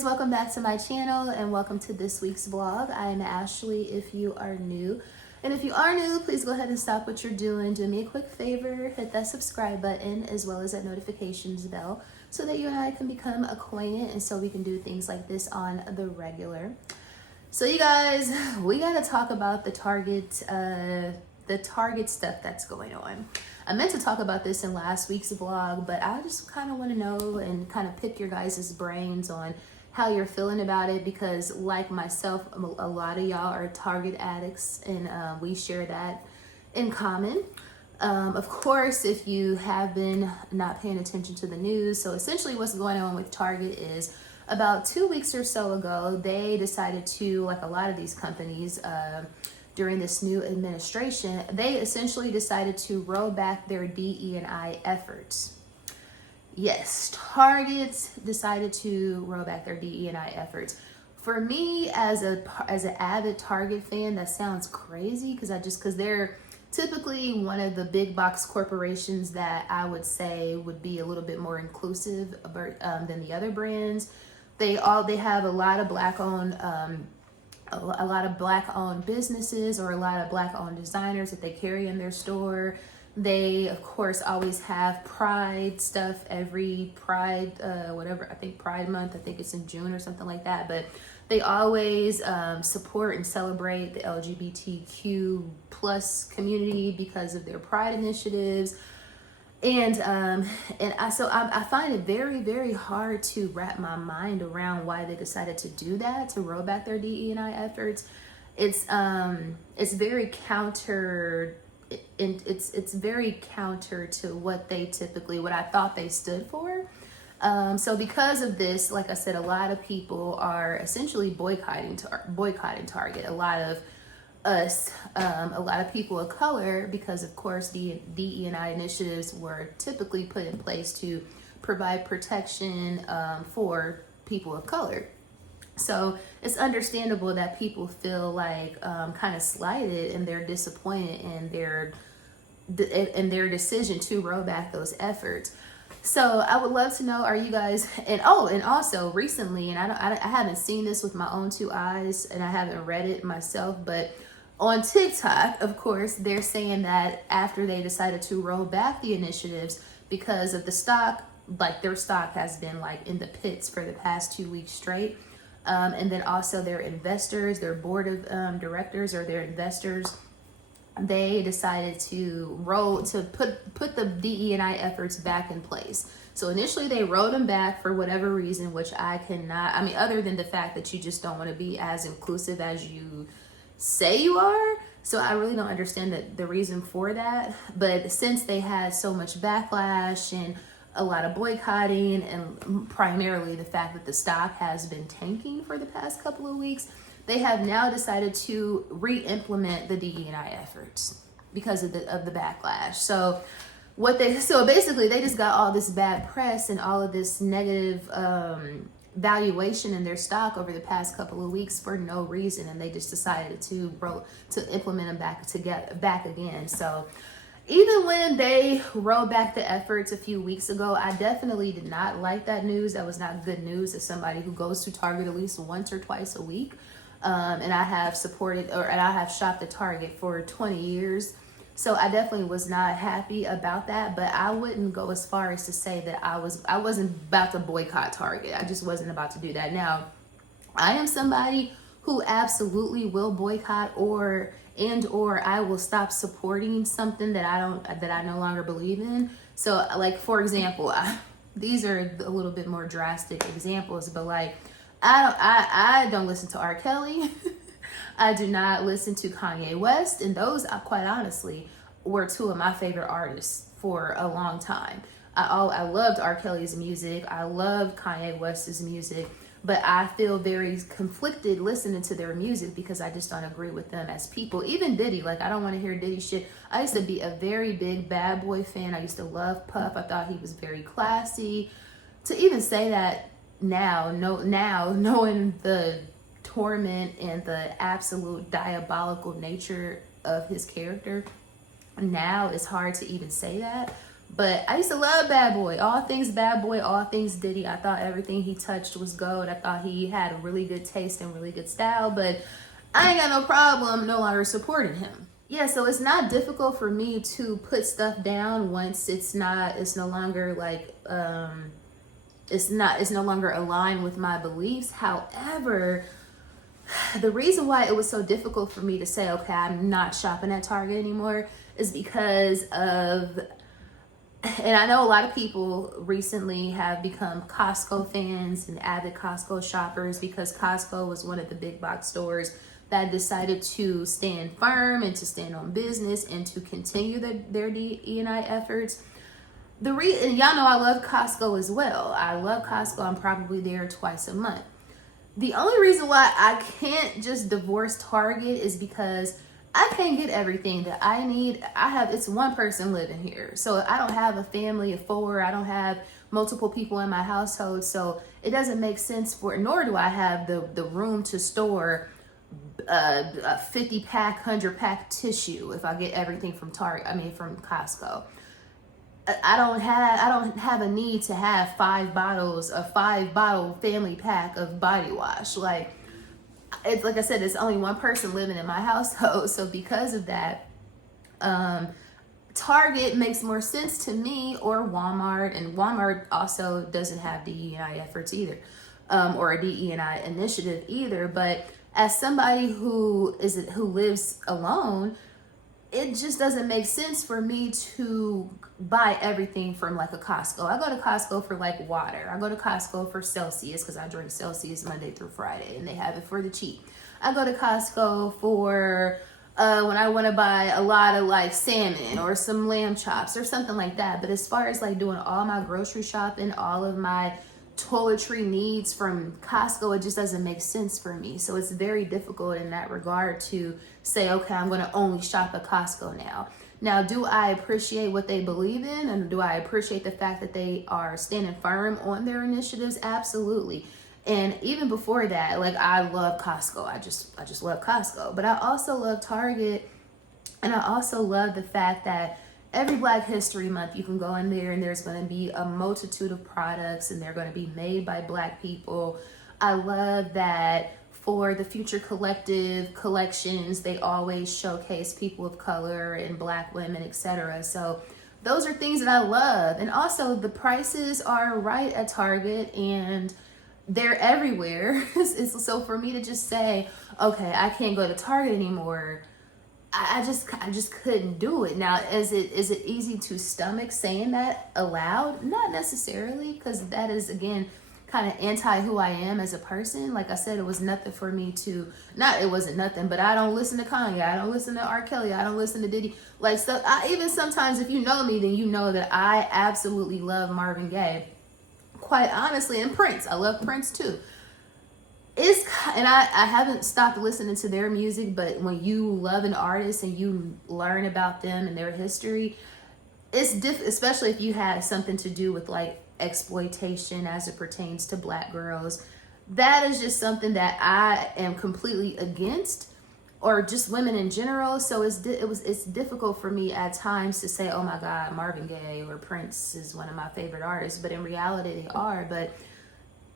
guys, welcome back to my channel and welcome to this week's vlog. I am Ashley if you are new. And if you are new, please go ahead and stop what you're doing. Do me a quick favor, hit that subscribe button as well as that notifications bell so that you and I can become acquainted and so we can do things like this on the regular. So you guys, we gotta talk about the Target stuff that's going on. I meant to talk about this in last week's vlog, but I just kind of want to know and kind of pick your guys' brains on how you're feeling about it, because like myself, a lot of y'all are Target addicts, and we share that in common. Of course, if you have been not paying attention to the news, so essentially what's going on with Target is about 2 weeks or so ago, they decided to, like a lot of these companies, during this new administration, they essentially decided to roll back their DE&I efforts. Yes, Target decided to roll back their DE&I efforts. For me, as an avid Target fan, that sounds crazy because they're typically one of the big box corporations that I would say would be a little bit more inclusive than the other brands. They have a lot of black-owned businesses or a lot of black-owned designers that they carry in their store. They, of course, always have Pride stuff every Pride, I think Pride Month. I think it's in June or something like that. But they always support and celebrate the LGBTQ plus community because of their Pride initiatives. And I find it very, very hard to wrap my mind around why they decided to do that, to roll back their DE&I efforts. It's very counter. It's very counter to what I thought they stood for. So because of this, like I said, a lot of people are essentially boycotting Target. A lot of us, a lot of people of color, because of course the DE&I initiatives were typically put in place to provide protection for people of color. So it's understandable that people feel like kind of slighted, and they're disappointed in their decision to roll back those efforts. So I would love to know, are you guys, and also recently, and I haven't seen this with my own two eyes, and I haven't read it myself, but on TikTok, of course, they're saying that after they decided to roll back the initiatives because of the stock, like their stock has been like in the pits for the past 2 weeks straight. And then also their investors, their board of directors or their investors, they decided to put the DE&I efforts back in place. So initially they rolled them back for whatever reason, which other than the fact that you just don't want to be as inclusive as you say you are. So I really don't understand the reason for that. But since they had so much backlash and a lot of boycotting, and primarily the fact that the stock has been tanking for the past couple of weeks, they have now decided to re-implement the DE&I efforts because of the backlash. So basically they just got all this bad press and all of this negative valuation in their stock over the past couple of weeks for no reason, and they just decided to implement them back again. So even when they rolled back the efforts a few weeks ago, I definitely did not like that news. That was not good news as somebody who goes to Target at least once or twice a week. And I have shopped at Target for 20 years. So I definitely was not happy about that, but I wouldn't go as far as to say that I wasn't about to boycott Target. I just wasn't about to do that. Now, I am somebody who absolutely will boycott or I will stop supporting something that I no longer believe in. So like, for example, these are a little bit more drastic examples, but like I don't listen to R. Kelly. I do not listen to Kanye West, and those, quite honestly, were two of my favorite artists for a long time. I loved R. Kelly's music. I loved Kanye West's music, but I feel very conflicted listening to their music because I just don't agree with them as people. Even Diddy, like I don't want to hear Diddy shit. I used to be a very big Bad Boy fan. I used to love Puff. I thought he was very classy. To even say that now knowing the torment and the absolute diabolical nature of his character, now it's hard to even say that. But I used to love Bad Boy. All things Bad Boy, all things Diddy. I thought everything he touched was gold. I thought he had a really good taste and really good style. But I ain't got no problem no longer supporting him. Yeah, so it's not difficult for me to put stuff down once it's no longer like, it's no longer aligned with my beliefs. However, the reason why it was so difficult for me to say, okay, I'm not shopping at Target anymore is because of, and I know a lot of people recently have become Costco fans and avid Costco shoppers because Costco was one of the big box stores that decided to stand firm and to stand on business and to continue their DE&I efforts. And y'all know I love Costco as well. I love Costco. I'm probably there twice a month. The only reason why I can't just divorce Target is because I can't get everything that I need. It's one person living here. So I don't have a family of 4. I don't have multiple people in my household. So it doesn't make sense nor do I have the room to store a 50 pack, 100 pack tissue if I get everything from from Costco. I don't have a need to have a 5-bottle family pack of body wash. Like, it's like I said, it's only one person living in my household. So because of that, Target makes more sense to me, or Walmart. And Walmart also doesn't have DE&I efforts either, or a DE&I initiative either. But as somebody who lives alone, it just doesn't make sense for me to buy everything from like a Costco. I go to Costco for like water. I go to Costco for Celsius because I drink Celsius Monday through Friday and they have it for the cheap. I go to Costco for when I want to buy a lot of like salmon or some lamb chops or something like that. But as far as like doing all my grocery shopping, all of my toiletry needs from Costco, it just doesn't make sense for me. So it's very difficult in that regard to say, okay, I'm going to only shop at Costco now. Now, do I appreciate what they believe in? And do I appreciate the fact that they are standing firm on their initiatives? Absolutely. And even before that, like, I love Costco. I just love Costco. But I also love Target. And I also love the fact that every Black History Month, you can go in there and there's going to be a multitude of products and they're going to be made by Black people. I love that for the Future Collective collections, they always showcase people of color and Black women, etc. So those are things that I love. And also the prices are right at Target and they're everywhere. So for me to just say, okay, I can't go to Target anymore, I just couldn't do it. Now, is it easy to stomach saying that aloud? Not necessarily, because that is, again, kind of anti who I am as a person. Like I said, it was nothing for me to, not it wasn't nothing, but I don't listen to Kanye, I don't listen to R. Kelly, I don't listen to Diddy. Like, so even sometimes, if you know me, then you know that I absolutely love Marvin Gaye. Quite honestly, and Prince. I love Prince too. I haven't stopped listening to their music, but when you love an artist and you learn about them and their history, it's especially if you have something to do with like exploitation as it pertains to Black girls. That is just something that I am completely against, or just women in general. So it's difficult for me at times to say, oh my God, Marvin Gaye or Prince is one of my favorite artists, but in reality they are. But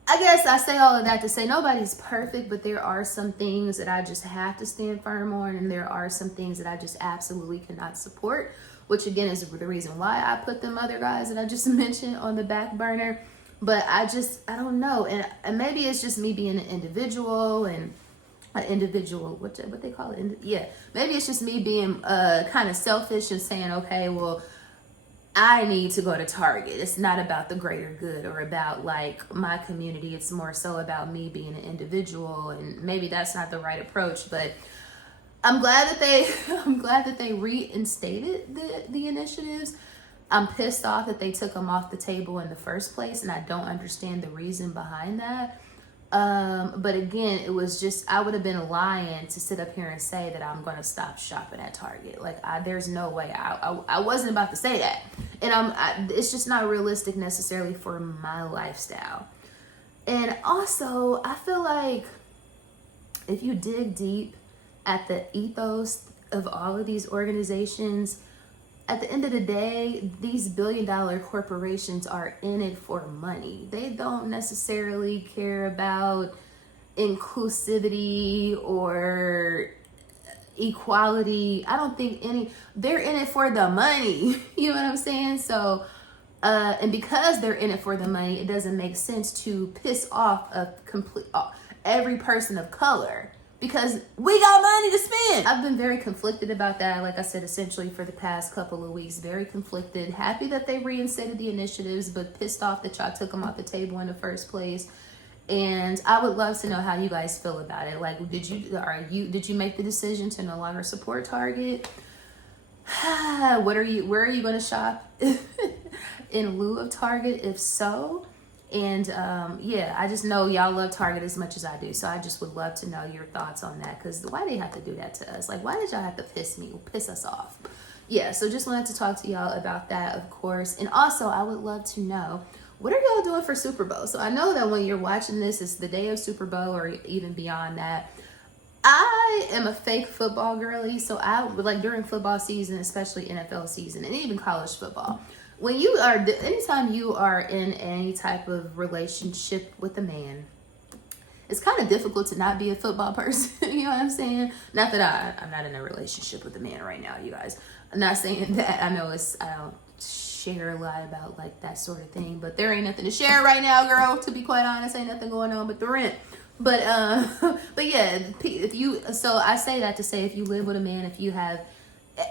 I guess I say all of that to say nobody's perfect, but there are some things that I just have to stand firm on, and there are some things that I just absolutely cannot support, which again is the reason why I put them other guys that I just mentioned on the back burner. But I don't know, and maybe it's just me being an individual and an individual, what they call it? Yeah, maybe it's just me being kind of selfish and saying, okay, well, I need to go to Target. It's not about the greater good or about like my community. It's more so about me being an individual, and maybe that's not the right approach. But I'm glad that they reinstated the initiatives. I'm pissed off that they took them off the table in the first place, and I don't understand the reason behind that. But again, it was just, I would have been lying to sit up here and say that I'm going to stop shopping at Target. Like, there's no way. I wasn't about to say that. And it's just not realistic necessarily for my lifestyle. And also, I feel like if you dig deep at the ethos of all of these organizations, at the end of the day, these billion-dollar corporations are in it for money. They don't necessarily care about inclusivity or equality. I don't think they're in it for the money. You know what I'm saying? So, and because they're in it for the money, it doesn't make sense to piss off every person of color, because we got money to spend. I've been very conflicted about that. Like I said, essentially for the past couple of weeks, very conflicted. Happy that they reinstated the initiatives, but pissed off that y'all took them off the table in the first place. And I would love to know how you guys feel about it. Like, did you make the decision to no longer support Target? Where are you going to shop in lieu of Target? If so, and yeah, I just know y'all love Target as much as I do, so I just would love to know your thoughts on that. Because why they have to do that to us? Like, why did y'all have to piss us off? Yeah, so just wanted to talk to y'all about that, of course. And also, I would love to know, what are y'all doing for Super Bowl? So I know that when you're watching this, it's the day of Super Bowl or even beyond that. I am a fake football girly, so I would like during football season, especially NFL season and even college football. Anytime you are in any type of relationship with a man, it's kind of difficult to not be a football person. You know what I'm saying? Not that I'm not in a relationship with a man right now, you guys. I'm not saying that. I don't share a lot about like that sort of thing, but there ain't nothing to share right now, girl. To be quite honest, ain't nothing going on but the rent. But yeah, so I say that to say, if you live with a man, if you have,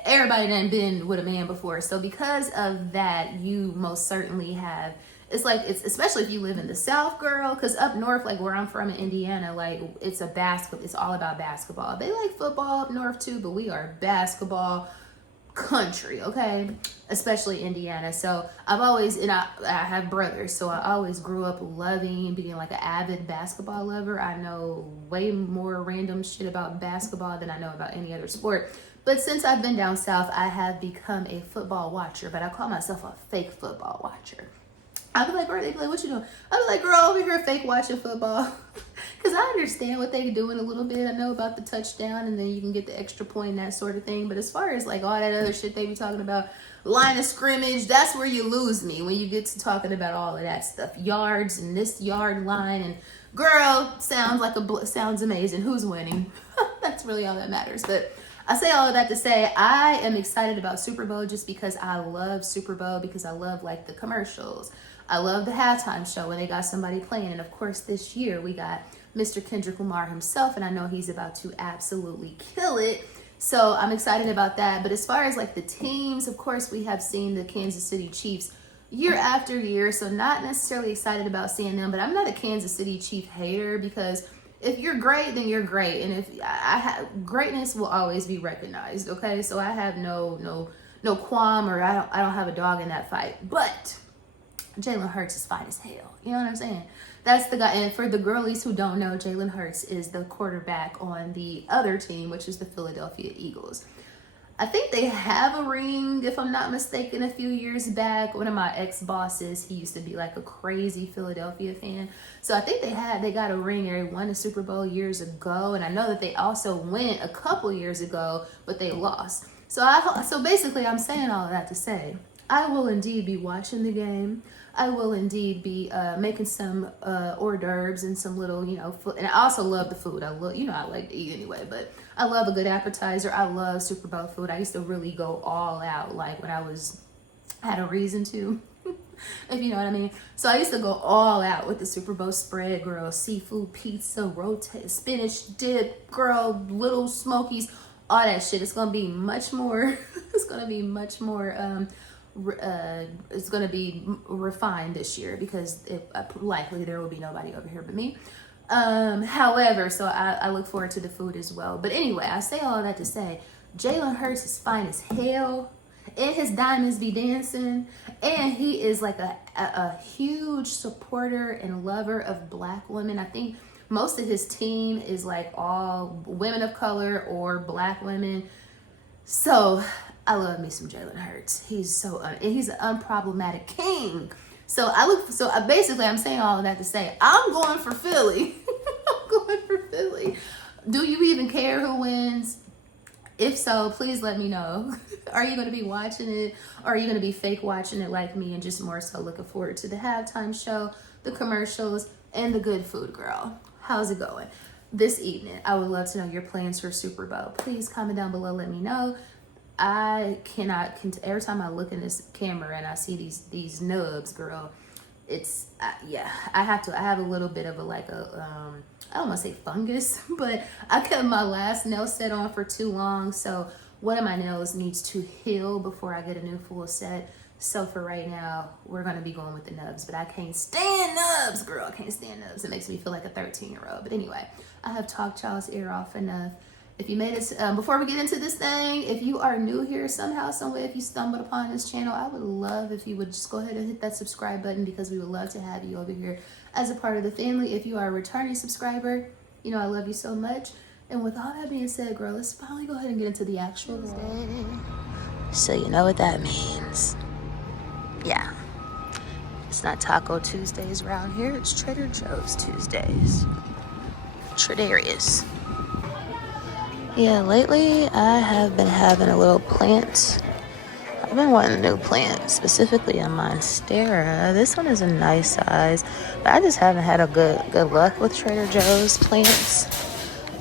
everybody done been with a man before, so because of that, you most certainly have. It's especially if you live in the South, girl, because up north, like where I'm from in Indiana, like it's all about basketball. They like football up north too, but we are basketball country, okay? Especially Indiana. So I have brothers, so I always grew up loving being like an avid basketball lover. I know way more random shit about basketball than I know about any other sport. But since I've been down south, I have become a football watcher, but I call myself a fake football watcher. I'll be like, bro, they be like, what you doing? I'll be like, girl, over here fake watching football. Because I understand what they doing a little bit. I know about the touchdown, and then you can get the extra point and that sort of thing. But as far as like all that other shit they be talking about, line of scrimmage, that's where you lose me when you get to talking about all of that stuff. Yards and this yard line, and girl, sounds amazing. Who's winning? That's really all that matters. But I say all of that to say I am excited about Super Bowl just because I love Super Bowl, because I love like the commercials. I love the halftime show when they got somebody playing. And of course, this year we got Mr. Kendrick Lamar himself, and I know he's about to absolutely kill it. So I'm excited about that. But as far as like the teams, of course, we have seen the Kansas City Chiefs year after year. So not necessarily excited about seeing them, but I'm not a Kansas City Chief hater, because if you're great, then you're great. And if greatness will always be recognized. Okay. So I have no qualm, or I don't have a dog in that fight. But Jalen Hurts is fine as hell. You know what I'm saying? That's the guy. And for the girlies who don't know, Jalen Hurts is the quarterback on the other team, which is the Philadelphia Eagles. I think they have a ring, if I'm not mistaken, a few years back. One of my ex-bosses, he used to be like a crazy Philadelphia fan. So I think they got a ring, or they won a Super Bowl years ago. And I know that they also went a couple years ago, but they lost. So basically I'm saying all of that to say, I will indeed be watching the game. I will indeed be making some hors d'oeuvres and some little, food. And I also love the food. I like to eat anyway, but I love a good appetizer. I love Super Bowl food. I used to really go all out, like when I had a reason to, if you know what I mean. So I used to go all out with the Super Bowl spread, girl. Seafood, pizza, rotate, spinach dip, girl, little smokies, all that shit. It's gonna be much more. It's gonna be much more. It's going to be refined this year, because likely there will be nobody over here but me. However, so I look forward to the food as well. But anyway, I say all of that to say Jalen Hurts is fine as hell, and his diamonds be dancing, and he is like a huge supporter and lover of Black women. I think most of his team is like all women of color or Black women. So I love me some Jalen Hurts. He's he's an unproblematic king. So basically I'm saying all of that to say I'm going for Philly. I'm going for Philly. Do you even care who wins? If so, please let me know. Are you going to be watching it, or are you going to be fake watching it like me and just more so looking forward to the halftime show, the commercials, and the good food, girl? How's it going? This evening, I would love to know your plans for Super Bowl. Please comment down below, let me know. I cannot, every time I look in this camera and I see these nubs, girl, it's, yeah, I have a little bit of a, like a, I don't want to say fungus, but I kept my last nail set on for too long. So one of my nails needs to heal before I get a new full set. So for right now, we're going to be going with the nubs, but I can't stand nubs, girl. I can't stand nubs. It makes me feel like a 13-year-old. But anyway, I have talked y'all's ear off enough. If you made it, before we get into this thing, if you are new here somehow, some way, if you stumbled upon this channel, I would love if you would just go ahead and hit that subscribe button, because we would love to have you over here as a part of the family. If you are a returning subscriber, you know I love you so much. And with all that being said, girl, let's finally go ahead and get into the actual day. So you know what that means. Yeah. It's not Taco Tuesdays around here. It's Trader Joe's Tuesdays. Tradarius. Yeah, lately I have been having a little plant. I've been wanting a new plant, specifically a Monstera. This one is a nice size, but I just haven't had a good luck with Trader Joe's plants,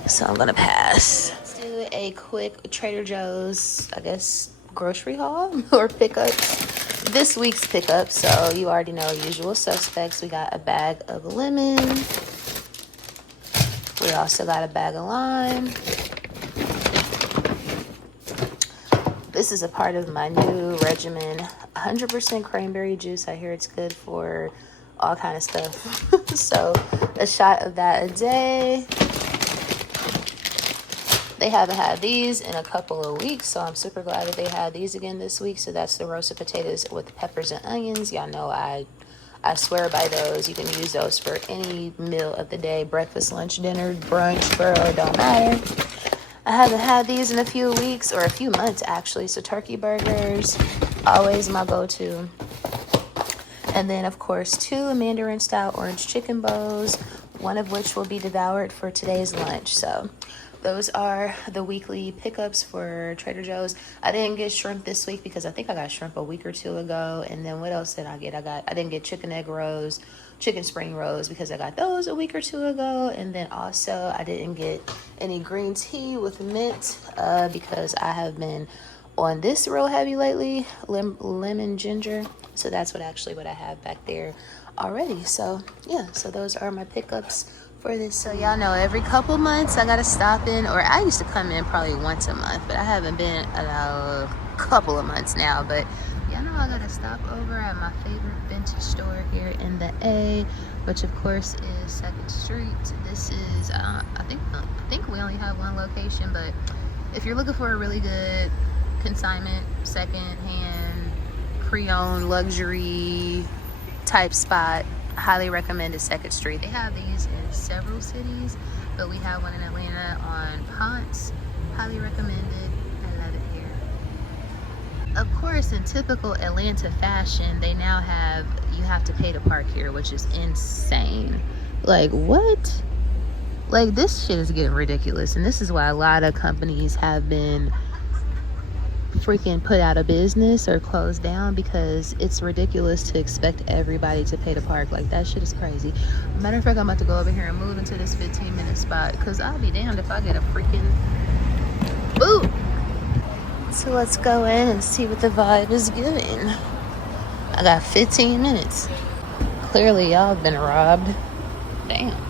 so I'm gonna pass. Let's do a quick Trader Joe's, I guess, grocery haul or pickups. This week's pickup, so you already know usual suspects. We got a bag of lemon. We also got a bag of lime. This is a part of my new regimen, 100% cranberry juice. I hear it's good for all kind of stuff. So a shot of that a day. They haven't had these in a couple of weeks, so I'm super glad that they had these again this week. So that's the roasted potatoes with peppers and onions. Y'all know I swear by those. You can use those for any meal of the day, breakfast, lunch, dinner, brunch, girl, it don't matter. I haven't had these in a few weeks, or a few months actually. So turkey burgers, always my go-to. And then of course 2 Mandarin style orange chicken bowls, one of which will be devoured for today's lunch. So those are the weekly pickups for Trader Joe's. I didn't get shrimp this week because I think I got shrimp a week or 2 ago. And then what else did I get? I didn't get chicken egg rolls, chicken spring rolls, because I got those a week or 2 ago. And then also I didn't get any green tea with mint because I have been on this real heavy lately, lemon ginger. So that's what I have back there already. So yeah, so those are my pickups for this. So y'all know every couple months I gotta stop in, or I used to come in probably once a month, but I haven't been in a couple of months now. But y'all know I gotta stop over at my favorite vintage store here in the A, which of course is 2nd Street. This is I think we only have one location, but if you're looking for a really good consignment, second-hand, pre-owned, luxury type spot, highly recommend 2nd Street. They have these in several cities, but we have one in Atlanta on Ponce. Highly recommended. I love it here. Of course, in typical Atlanta fashion, they now have, you have to pay to park here, which is insane. Like, what? Like, this shit is getting ridiculous, and this is why a lot of companies have been freaking put out of business or closed down, because it's ridiculous to expect everybody to pay to park. Like, that shit is crazy. Matter of fact, I'm about to go over here and move into this 15-minute spot, because I'll be damned if I get a freaking boot. So let's go in and see what the vibe is giving. I got 15 minutes. Clearly y'all have been robbed. Damn.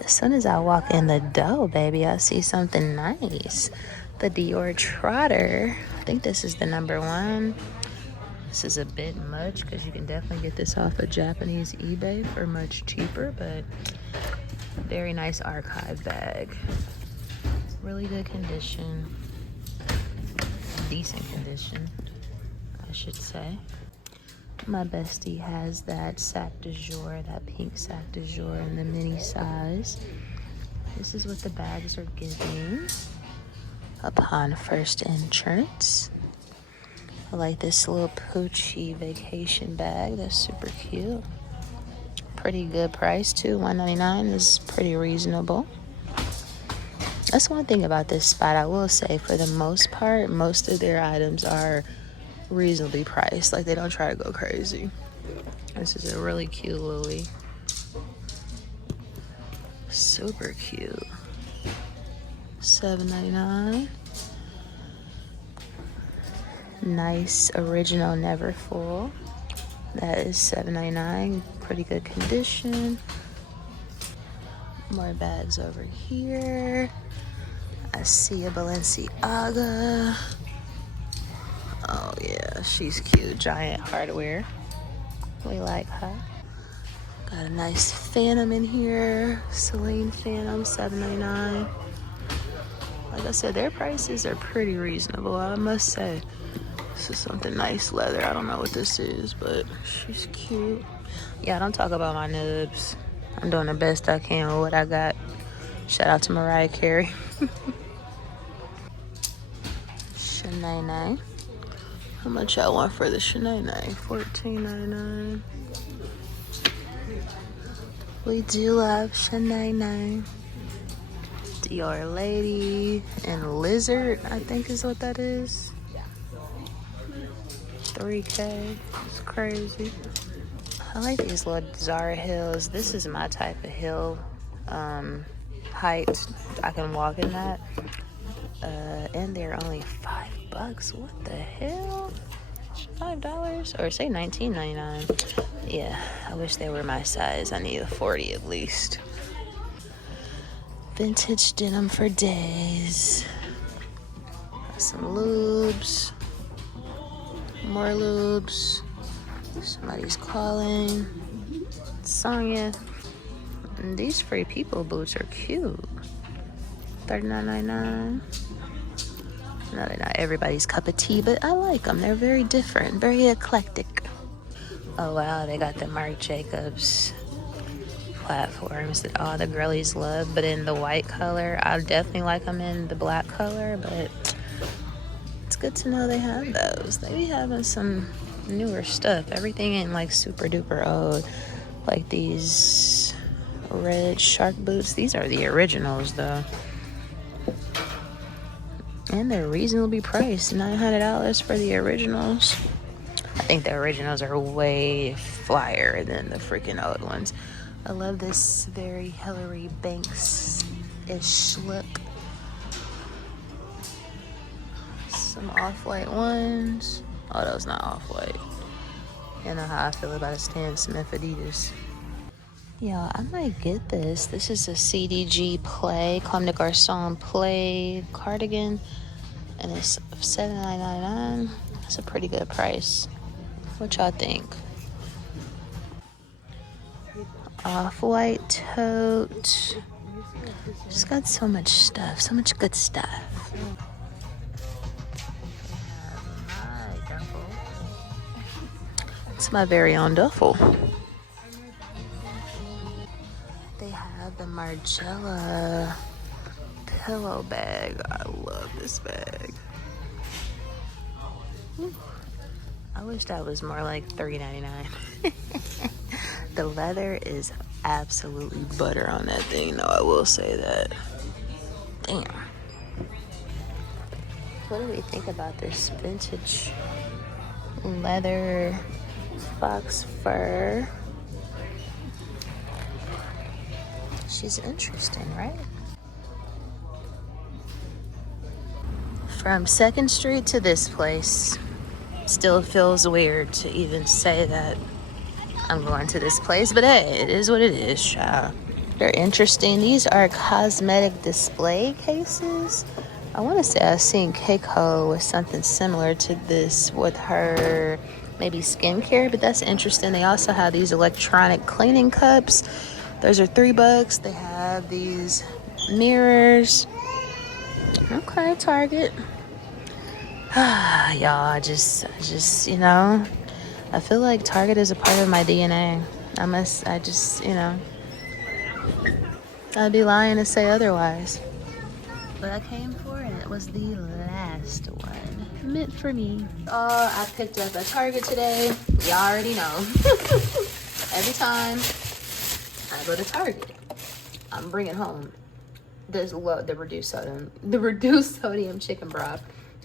As soon as I walk in the door, baby, I see something nice. The Dior Trotter. I think this is the #1. This is a bit much because you can definitely get this off of Japanese eBay for much cheaper, but very nice archive bag. Really good condition. Decent condition, I should say. My bestie has that sac de jour, that pink sac de jour in the mini size. This is what the bags are giving upon first entrance. I like this little Poochie vacation bag. That's super cute. pretty good price too. $1.99 is pretty reasonable. That's one thing about this spot. I will say, for the most part, most of their items are reasonably priced. Like, they don't try to go crazy. This is a really cute lily. Super cute. $7.99. Nice original Never Full. That is $7.99. Pretty good condition. More bags over here. I see a Balenciaga. Oh yeah, she's cute. Giant hardware. We like her. Got a nice Phantom in here. Celine Phantom, $7.99. Like I said, their prices are pretty reasonable, I must say. This is something nice leather. I don't know what this is, but she's cute. Yeah, don't talk about my nubs. I'm doing the best I can with what I got. Shout out to Mariah Carey. Shanae. How much I want for the Shanae? $14.99. We do love Shanae. Dior Lady and Lizard, I think is what that is. $3K. It's crazy. I like these little Zara heels. This is my type of heel height. I can walk in that. And they're only $5. What the hell? $5? Or say $19.99. Yeah, I wish they were my size. I need a 40 at least. Vintage denim for days. Got some lubes. More lubes. Somebody's calling. Sonya. And these Free People boots are cute. $39.99. No, they're not everybody's cup of tea, but I like them. They're very different, very eclectic. Oh wow, they got the Marc Jacobs platforms that all the girlies love, but in the white color. I definitely like them in the black color, but it's good to know they have those. They be having some newer stuff. Everything ain't like super duper old. Like these red shark boots. These are the originals though. And they're reasonably priced. $900 for the originals. I think the originals are way flyer than the freaking old ones. I love this very Hillary Banks-ish look. Some off-white ones. Oh, those not off-white. You know how I feel about a Stan Smith Adidas. Yeah, I might get this. This is a CDG Play, Comme des Garçons Play cardigan. And it's $7.99. That's a pretty good price. What y'all think? Off-white tote. Just got so much stuff, so much good stuff. It's my very own duffel. They have the Margiela pillow bag. I love this bag. Whew. I wish that was more like $3.99. The leather is absolutely butter on that thing, though. I will say that. Damn. What do we think about this vintage leather fox fur? She's interesting, right? From 2nd Street to this place, still feels weird to even say that I'm going to this place, but hey, it is what it is, child. They're interesting. These are cosmetic display cases. I want to say I've seen Keiko with something similar to this with her maybe skincare, but that's interesting. They also have these electronic cleaning cups. Those are $3. They have these mirrors. Okay, Target. Y'all, I just, you know, I feel like Target is a part of my DNA. I'd be lying to say otherwise. But I came for it. It was the last one. Meant for me. Oh, I picked up at Target today. Y'all already know. Every time go to Target. I'm bringing home the reduced sodium chicken broth,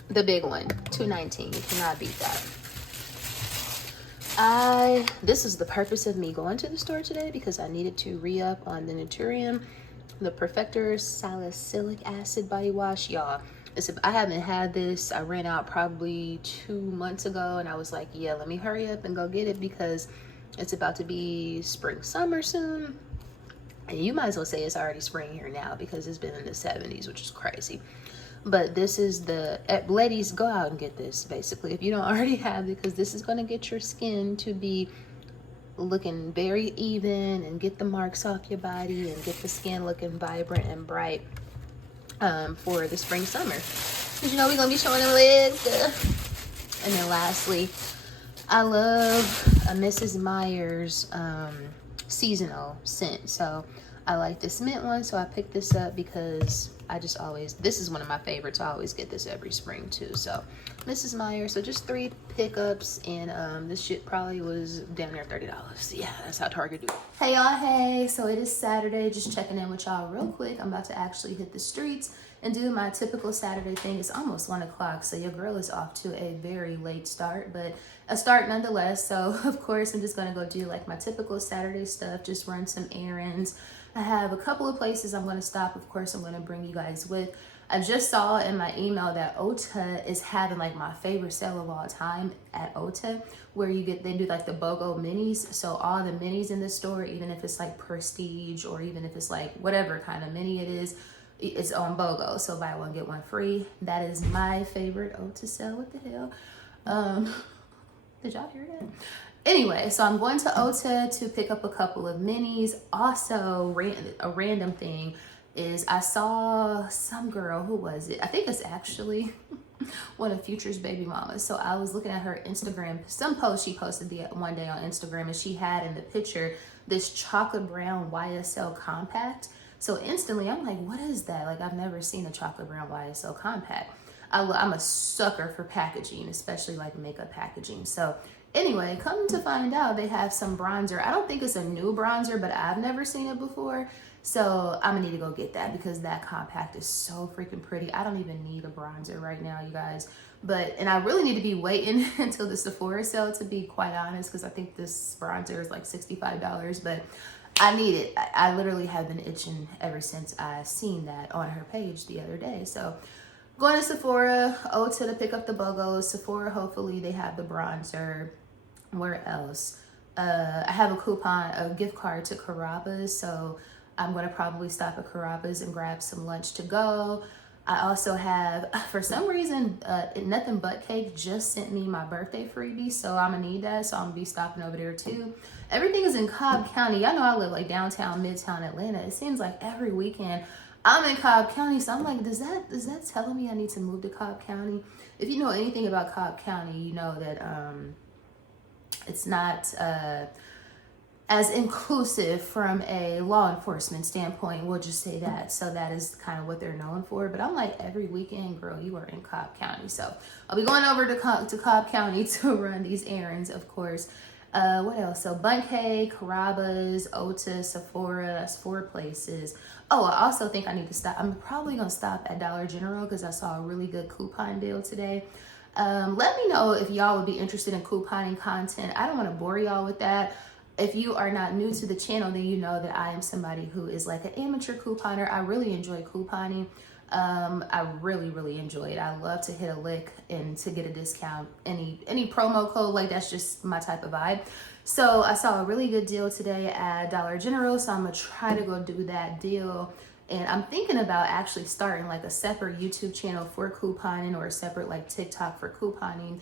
the big one, $2.19. You cannot beat that. This is the purpose of me going to the store today, because I needed to re-up on the Naturium, the Perfector Salicylic Acid body wash. Y'all, I haven't had this. I ran out probably 2 months ago, and I was like, yeah, let me hurry up and go get it, because it's about to be spring summer soon. And you might as well say it's already spring here now, because it's been in the 70s, which is crazy. But this is ladies, go out and get this, basically, if you don't already have it, because this is going to get your skin to be looking very even and get the marks off your body and get the skin looking vibrant and bright for the spring summer. Because, you know, we're going to be showing them legs. And then lastly, I love a Mrs. Meyer's seasonal scent. So I like this mint one, so I picked this up because this is one of my favorites. I always get this every spring too. So Mrs. Meyer, so just 3 pickups, and this shit probably was damn near $30. Yeah, that's how Target do it. Hey y'all, hey, so it is Saturday, just checking in with y'all real quick. I'm about to actually hit the streets and do my typical Saturday thing. It's almost 1 o'clock, so your girl is off to a very late start, but a start nonetheless. So of course I'm just gonna go do like my typical Saturday stuff, just run some errands. I have a couple of places I'm going to stop. Of course, I'm going to bring you guys with. I just saw in my email that Ulta is having like my favorite sale of all time at Ulta, where they do like the BOGO minis. So all the minis in the store, even if it's like prestige or even if it's like whatever kind of mini it is, it's on BOGO. So buy one, get one free. That is my favorite Ulta sale. What the hell? Did y'all hear that? Anyway, so I'm going to Ulta to pick up a couple of minis. Also, a random thing is I saw some girl, who was it? I think it's actually one of Future's baby mamas. So I was looking at her Instagram, some post she posted one day on Instagram, and she had in the picture this chocolate brown YSL compact. So instantly I'm like, what is that? Like, I've never seen a chocolate brown YSL compact. I'm a sucker for packaging, especially like makeup packaging. So anyway, come to find out, they have some bronzer. I don't think it's a new bronzer, but I've never seen it before. So I'm gonna need to go get that, because that compact is so freaking pretty. I don't even need a bronzer right now, you guys. And I really need to be waiting until the Sephora sale, to be quite honest, because I think this bronzer is like $65, but I need it. I literally have been itching ever since I seen that on her page the other day. So going to Sephora, Ulta to pick up the BOGOs. Sephora, hopefully they have the bronzer. Where else? I have a gift card to Carrabba's, so I'm going to probably stop at Carrabba's and grab some lunch to go. I also have, for some reason, Nothing But Cake just sent me my birthday freebie, so I'm going to need that, so I'm going to be stopping over there too. Everything is in Cobb County. Y'all know I live like downtown, midtown Atlanta. It seems like every weekend I'm in Cobb County, so I'm like, is that telling me I need to move to Cobb County? If you know anything about Cobb County, you know that it's not as inclusive from a law enforcement standpoint. We'll just say that. So that is kind of what they're known for. But I'm like, every weekend, girl, you are in Cobb County. So I'll be going over to Cobb County to run these errands, of course. What else? So Bunke, Carrabba's, Ulta, Sephora, that's 4 places. Oh, I also think I need to stop. I'm probably going to stop at Dollar General, because I saw a really good coupon deal today. Let me know if y'all would be interested in couponing content. I don't want to bore y'all with that. If you are not new to the channel, then you know that I am somebody who is like an amateur couponer. I really enjoy couponing. I really enjoy it. I love to hit a lick and to get a discount. Any promo code, like, that's just my type of vibe. So I saw a really good deal today at Dollar General, so I'm gonna try to go do that deal. And I'm thinking about actually starting like a separate YouTube channel for couponing, or a separate like TikTok for couponing,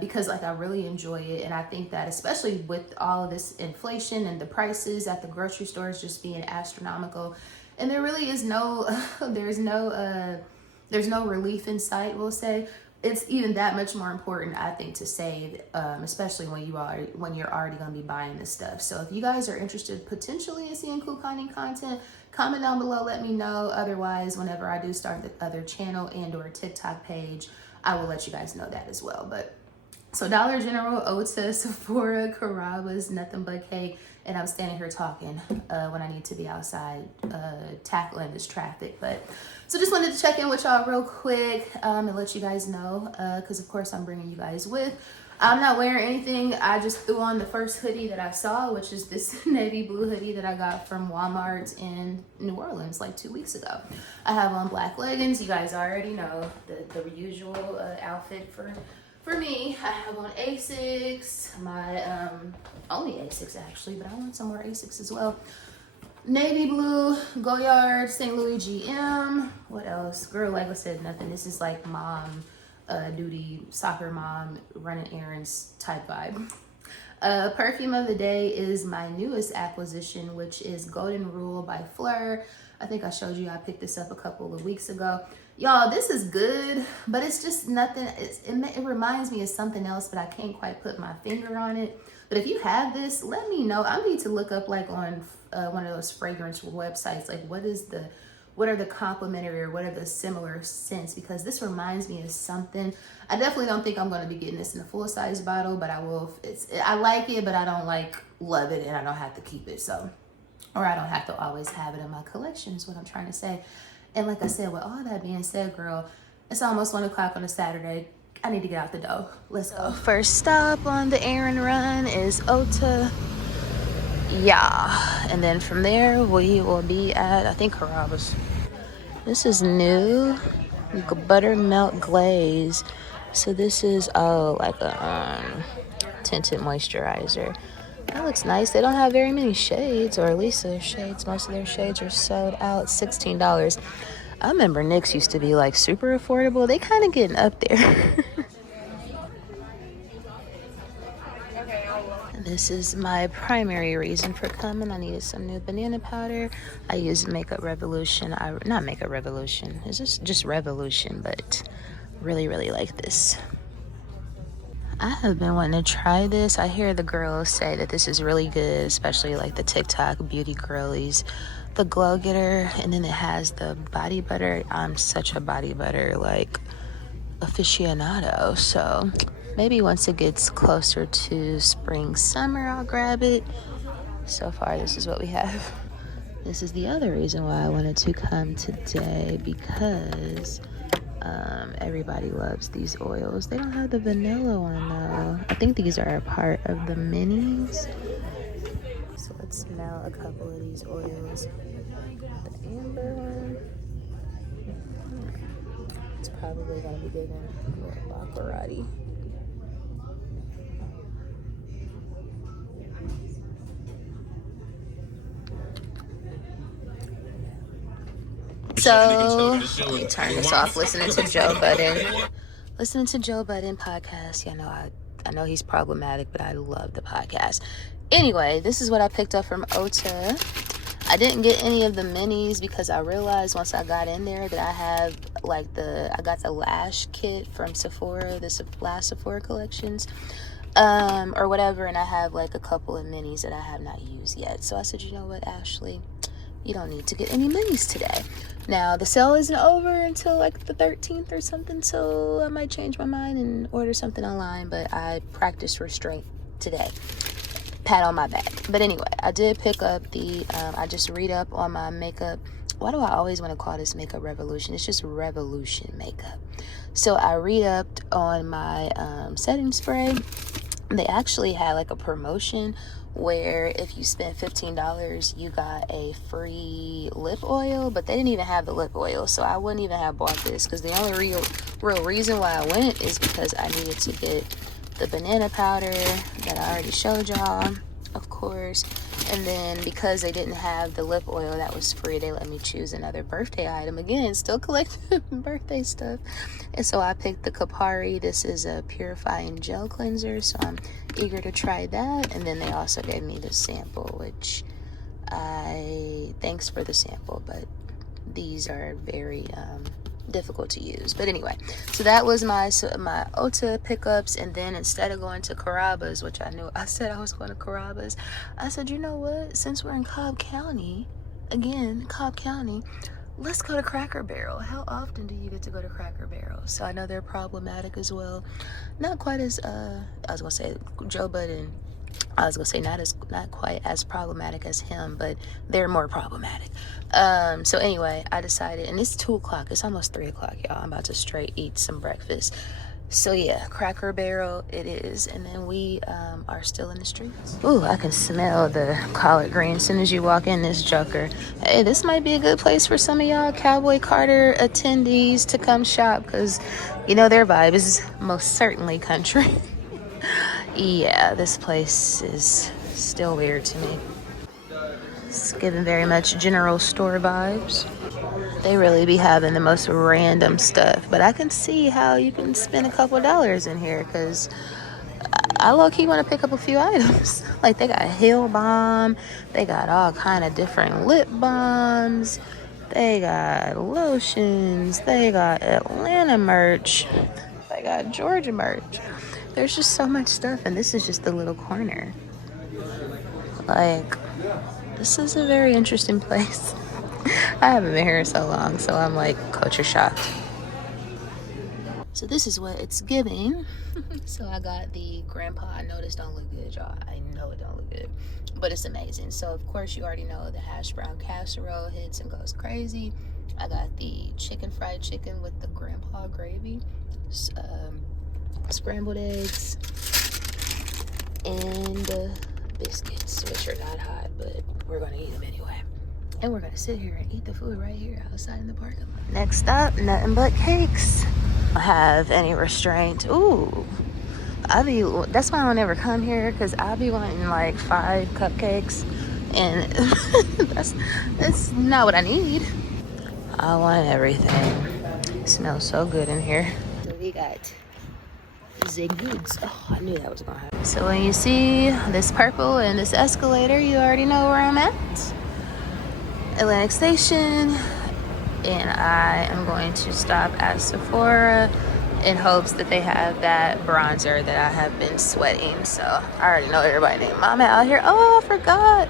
because like I really enjoy it. And I think that especially with all of this inflation and the prices at the grocery stores just being astronomical, and there really is there's no relief in sight, we'll say, it's even that much more important, I think, to save, especially when you're already going to be buying this stuff. So if you guys are interested potentially in seeing couponing content, comment down below, let me know. Otherwise, whenever I do start the other channel and or TikTok page, I will let you guys know that as well. But so Dollar General, Ulta, Sephora, Carrabba's, Nothing But Cake, and I'm standing here talking when I need to be outside tackling this traffic. But so just wanted to check in with y'all real quick and let you guys know, because of course I'm bringing you guys with. I'm not wearing anything. I just threw on the first hoodie that I saw, which is this navy blue hoodie that I got from Walmart in New Orleans like 2 weeks ago. I have on black leggings. You guys already know the usual outfit for me. I have on Asics, my only Asics actually, but I want some more Asics as well. Navy blue, Goyard, St. Louis GM. What else? Girl, like I said, nothing. This is like mom duty, soccer mom, running errands type vibe. Perfume of the day is my newest acquisition, which is Golden Rule by Fleur. I think I showed you, I picked this up a couple of weeks ago. Y'all, this is good, but it's just nothing. It reminds me of something else, but I can't quite put my finger on it. But if you have this, let me know. I need to look up like on one of those fragrance websites, like what are the complementary or what are the similar scents, because this reminds me of something. I definitely don't think I'm going to be getting this in a full size bottle, but I will. I like it, but I don't like love it, and I don't have to keep it. So, or I don't have to always have it in my collection is what I'm trying to say. And like I said, with all that being said, girl, it's almost 1 o'clock on a Saturday. I need to get out the door. Let's go. First stop on the errand run is Ota. Yeah. And then from there, we will be at, I think, Carrabba's. This is new. Buttermilk glaze. So this is, like a tinted moisturizer. That looks nice. They don't have very many shades, or at least their shades. Most of their shades are sold out. $16. I remember NYX used to be like super affordable. They kind of getting up there. This is my primary reason for coming. I needed some new banana powder. I use Makeup Revolution. Not Makeup Revolution. It's just Revolution, but really, really like this. I have been wanting to try this. I hear the girls say that this is really good, especially like the TikTok beauty girlies. The Glow Getter, and then it has the body butter. I'm such a body butter like aficionado, so maybe once it gets closer to spring summer I'll grab it. So far this is what we have. This is the other reason why I wanted to come today, because everybody loves these oils. They don't have the vanilla one though. I think these are a part of the minis. So let's smell a couple of these oils. The amber one. It's probably gonna be good in Baccarati. So let me turn this off. Listening to Joe Budden podcast. Yeah, I know he's problematic, but I love the podcast. Anyway, this is what I picked up from Ota. I didn't get any of the minis because I realized once I got in there that I have like I got the lash kit from Sephora, the last Sephora collections, or whatever, and I have like a couple of minis that I have not used yet. So I said, you know what, Ashley, you don't need to get any minis today. Now, the sale isn't over until like the 13th or something, so I might change my mind and order something online, but I practiced restraint today. Pat on my back. But anyway, I did pick up I just read up on my makeup. Why do I always want to call this Makeup Revolution? It's just Revolution makeup. So I read up on my setting spray. They actually had like a promotion where if you spent $15, you got a free lip oil, but they didn't even have the lip oil, so I wouldn't even have bought this, because the only real reason why I went is because I needed to get the banana powder that I already showed y'all, of course, and then because they didn't have the lip oil that was free, they let me choose another birthday item. Again, still collecting birthday stuff. And so I picked the Kapari. This is a purifying gel cleanser, so I'm eager to try that. And then they also gave me the sample, which thanks for the sample, but these are very difficult to use. But anyway, so that was my Ota pickups. And then instead of going to Carrabba's, which I said I was going to Carrabba's, I said, you know what, since we're in Cobb County, let's go to Cracker Barrel. How often do you get to go to Cracker Barrel? So I know they're problematic as well. Not quite as I was gonna say Joe Budden I was gonna say not quite as problematic as him, but they're more problematic. So anyway, I decided, and it's 2 o'clock. It's almost 3 o'clock, y'all. I'm about to straight eat some breakfast. So yeah, Cracker Barrel it is. And then we are still in the streets. Ooh, I can smell the collard green as soon as you walk in this joker. Hey, this might be a good place for some of y'all Cowboy Carter attendees to come shop, because you know their vibe is most certainly country. Yeah, this place is still weird to me. It's giving very much general store vibes. They really be having the most random stuff, but I can see how you can spend a couple dollars in here, because I low-key want to pick up a few items. Like, they got Hill Balm, they got all kind of different lip balms, they got lotions, they got Atlanta merch, they got Georgia merch. There's just so much stuff, and this is just the little corner. Like, this is a very interesting place. I haven't been here so long, so I'm like culture shocked. So this is what it's giving. So I got the grandpa. I know this don't look good, y'all. I know it don't look good, but it's amazing. So of course you already know the hash brown casserole hits and goes crazy. I got the fried chicken with the grandpa gravy, scrambled eggs, and biscuits, which are not hot, but we're gonna eat them anyway. And we're gonna sit here and eat the food right here outside in the parking lot. Next up, nothing but cakes. I don't have any restraint. Ooh, that's why I don't ever come here, because I'll be wanting like 5 cupcakes, and that's not what I need. I want everything. It smells so good in here. So we got the goods. Oh, I knew that was gonna happen. So when you see this purple and this escalator, you already know where I'm at. Atlantic Station, and I am going to stop at Sephora in hopes that they have that bronzer that I have been sweating. So I already know everybody named Mama out here. Oh, I forgot.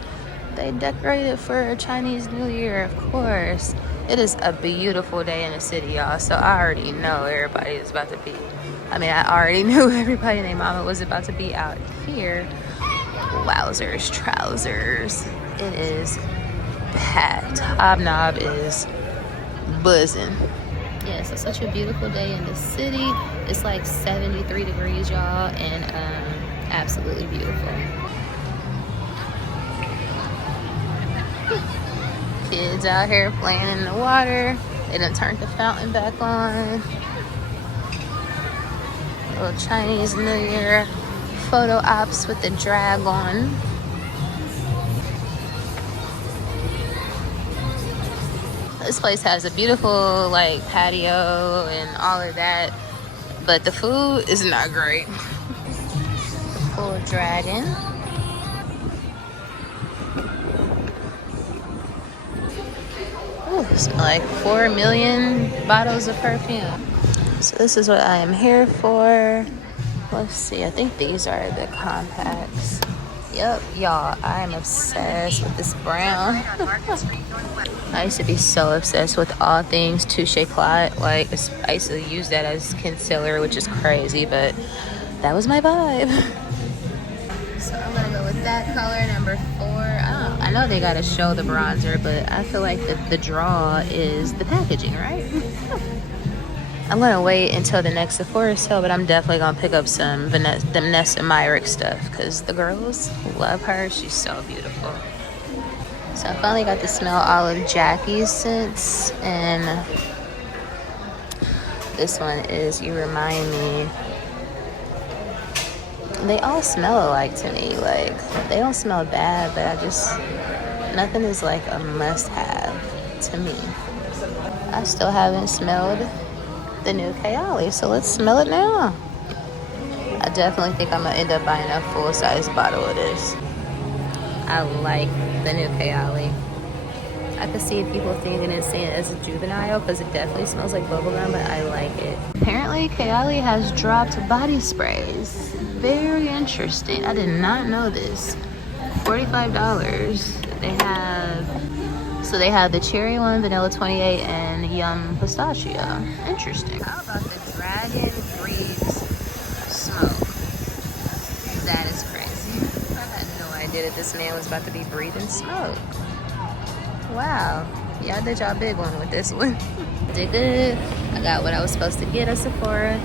They decorated for Chinese New Year, of course. It is a beautiful day in the city, y'all. So I already know everybody is about to be. I already knew everybody named Mama was about to be out here. Wowzers, trousers. It is packed. Hobnob is buzzing. Yeah, so such a beautiful day in the city. It's like 73 degrees, y'all, and absolutely beautiful. Kids out here playing in the water. They done turned the fountain back on. Little Chinese New Year photo ops with the dragon. This place has a beautiful like patio and all of that, but the food is not great. The full dragon. Ooh, it's like 4 million bottles of perfume. So this is what I am here for. Let's see, I think these are the compacts. Yep, y'all, I am obsessed with this brown. I used to be so obsessed with all things Touche Plot. Like, I used to use that as concealer, which is crazy, but that was my vibe. So I'm gonna go with that color, number 4. I know they gotta show the bronzer, but I feel like the draw is the packaging, right? I'm gonna wait until the next Sephora sale, but I'm definitely gonna pick up some Vanessa Myrick stuff, because the girls love her. She's so beautiful. So I finally got to smell all of Jackie's scents, and this one is You Remind Me. They all smell alike to me. Like, they don't smell bad, but nothing is like a must-have to me. I still haven't smelled the new Kayali, so let's smell it now. I definitely think I'm gonna end up buying a full-size bottle of this. I like the new Kayali. I could see people thinking it's saying it's a juvenile, because it definitely smells like bubblegum, but I like it. Apparently Kayali has dropped body sprays. Very interesting. I did not know this. $45. They have the cherry one, vanilla 28, and yum pistachio. Interesting. How about the Dragon Breeze Smoke? That is crazy. idea that this man was about to be breathing smoke. Wow. Y'all did y'all big one with this one. Did good. I got what I was supposed to get at Sephora.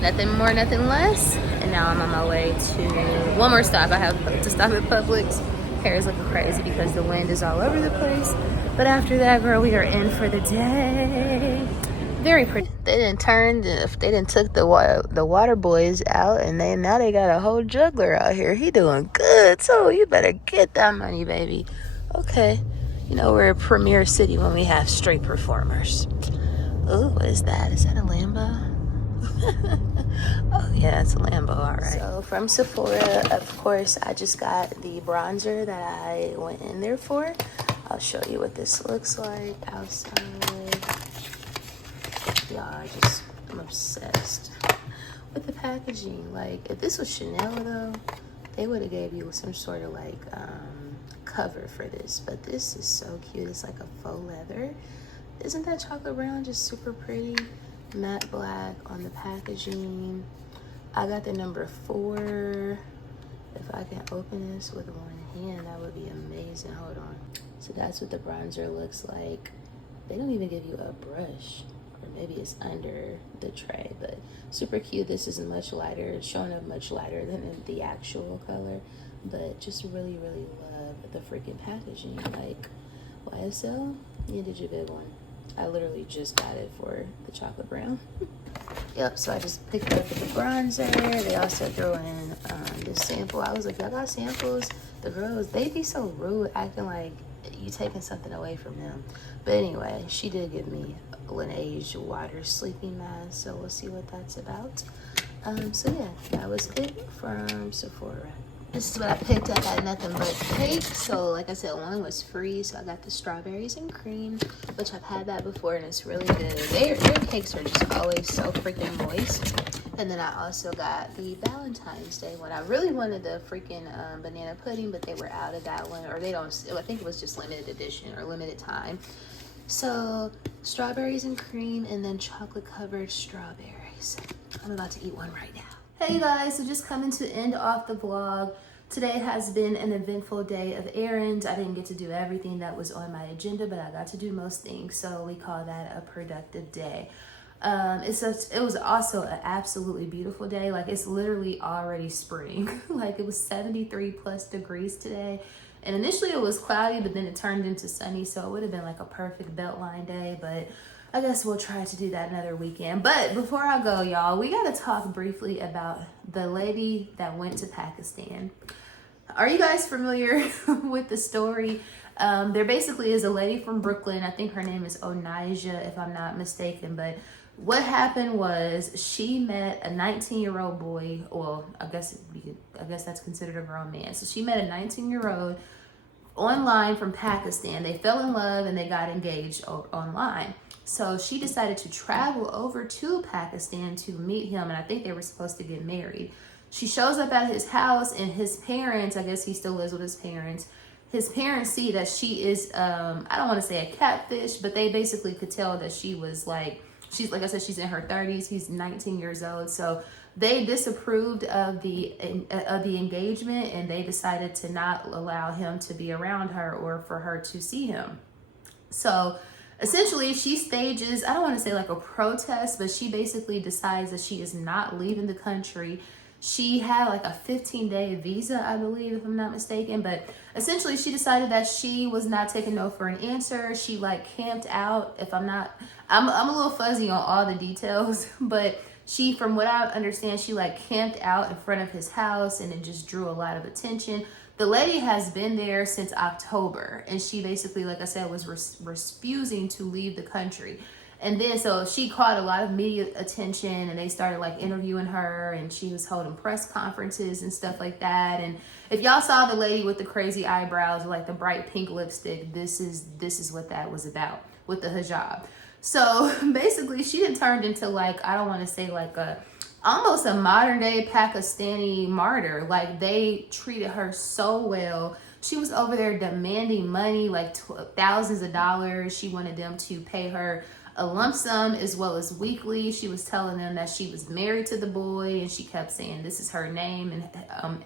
Nothing more, nothing less. And now I'm on my way to one more stop. I have to stop at Publix. Hair is looking crazy because the wind is all over the place. But after that, girl, we are in for the day. Very pretty. They didn't took the water boys out, and now they got a whole juggler out here. He doing good, so you better get that money, baby. Okay. You know, we're a premier city when we have straight performers. Oh, what is that? Is that a Lambo? Oh, yeah, it's a Lambo, all right. So from Sephora, of course, I just got the bronzer that I went in there for. I'll show you what this looks like outside. Y'all, I'm obsessed with the packaging. Like, if this was Chanel, though, they would have gave you some sort of, like, cover for this, but this is so cute. It's like a faux leather. Isn't that chocolate brown just super pretty? Matte black on the packaging. I got the number 4. If I can open this with one hand, that would be amazing. Hold on. So that's what the bronzer looks like. They don't even give you a brush, or maybe it's under the tray, but super cute. This is much lighter. It's showing up much lighter than the actual color, but just really, really love the freaking packaging. Like, YSL, you did your big one. I literally just got it for the chocolate brown. Yep, so I just picked up the bronzer. They also throw in this sample. I was like, y'all got samples? The girls, they be so rude, acting like you taking something away from them. But anyway, she did give me Laneige water sleeping mask, so we'll see what that's about. So yeah, that was it from Sephora. This is what I picked up. I had nothing but cake. So like I said, one was free. So I got the strawberries and cream, which I've had that before and it's really good. Their cakes are just always so freaking moist. And then I also got the Valentine's Day one. I really wanted the freaking banana pudding, but they were out of that one. Or they don't, I think it was just limited edition or limited time. So strawberries and cream and then chocolate covered strawberries. I'm about to eat one right now. Hey guys, so just coming to end off the vlog. Today has been an eventful day of errands. I didn't get to do everything that was on my agenda, but I got to do most things, so we call that a productive day. It was also an absolutely beautiful day. Like, it's literally already spring. Like, it was 73 plus degrees today, and initially it was cloudy, but then it turned into sunny, so it would have been like a perfect Beltline day, but I guess we'll try to do that another weekend. But before I go, y'all, we gotta talk briefly about the lady that went to Pakistan. Are you guys familiar with the story? There basically is a lady from Brooklyn. I think her name is Onija, if I'm not mistaken. But what happened was she met a 19-year-old boy. Well, I guess that's considered a grown man. So she met a 19-year-old online from Pakistan. They fell in love and they got engaged online. So she decided to travel over to Pakistan to meet him, and I think they were supposed to get married. She shows up at his house, and his parents, I guess he still lives with his parents see that she is, I don't want to say a catfish, but they basically could tell that she was like I said, she's in her 30s, he's 19 years old. So they disapproved of the engagement, and they decided to not allow him to be around her or for her to see him. So essentially, she stages, I don't want to say like a protest, but she basically decides that she is not leaving the country. She had like a 15-day visa, I believe, if I'm not mistaken. But essentially, she decided that she was not taking no for an answer. She like camped out. I'm a little fuzzy on all the details, but she, from what I understand, she like camped out in front of his house, and it just drew a lot of attention. The lady has been there since October, and she basically, like I said, was refusing to leave the country. And then, so she caught a lot of media attention, and they started like interviewing her, and she was holding press conferences and stuff like that. And if y'all saw the lady with the crazy eyebrows, like the bright pink lipstick, this is what that was about with the hijab. So basically, she done turned into like, I don't want to say like almost a modern day Pakistani martyr. Like, they treated her so well. She was over there demanding money, like thousands of dollars. She wanted them to pay her a lump sum as well as weekly. She was telling them that she was married to the boy, and she kept saying this is her name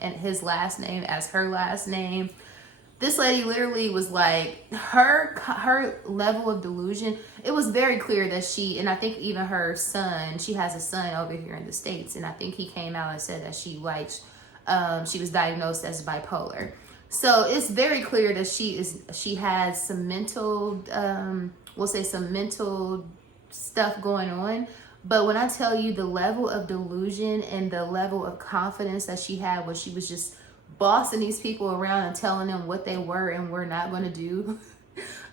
and his last name as her last name. This lady literally was like, her level of delusion, it was very clear that she, and I think even her son, she has a son over here in the States, and I think he came out and said that she was diagnosed as bipolar. So it's very clear that she has some mental, we'll say some mental stuff going on. But when I tell you the level of delusion and the level of confidence that she had when she was just bossing these people around and telling them what they were and were not going to do.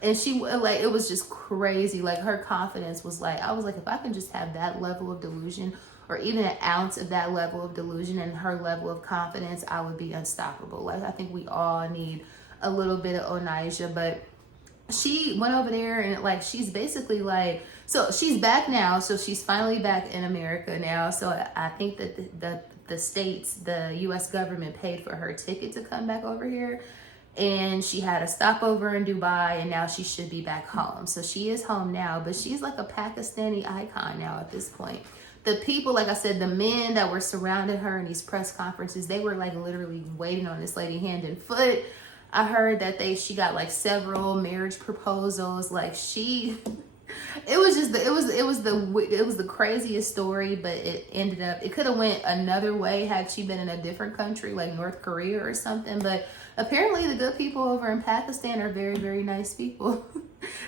And she, like, it was just crazy. Like, her confidence was like, I was like, if I can just have that level of delusion, or even an ounce of that level of delusion and her level of confidence, I would be unstoppable. Like, I think we all need a little bit of Onaija. But she went over there and, like, she's basically like, so she's back now. So she's finally back in America now. So I think that the States, the US government paid for her ticket to come back over here. And she had a stopover in Dubai, and now she should be back home. So she is home now, but she's like a Pakistani icon now at this point. The people, like I said, the men that were surrounding her in these press conferences, they were like literally waiting on this lady hand and foot. I heard that she got like several marriage proposals. Like, it was just it was the craziest story. But it could have went another way had she been in a different country like North Korea or something. But apparently the good people over in Pakistan are very, very nice people.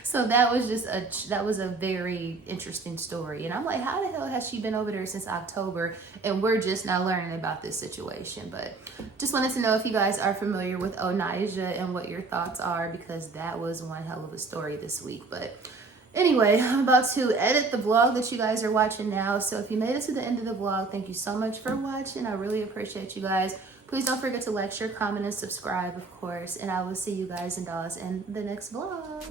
So that was a very interesting story. And I'm like, how the hell has she been over there since October and we're just now learning about this situation? But just wanted to know if you guys are familiar with Onaija and what your thoughts are, because that was one hell of a story this week. But anyway, I'm about to edit the vlog that you guys are watching now. So if you made it to the end of the vlog, thank you so much for watching. I really appreciate you guys. Please don't forget to like, share, comment, and subscribe, of course. And I will see you guys and dolls in the next vlog.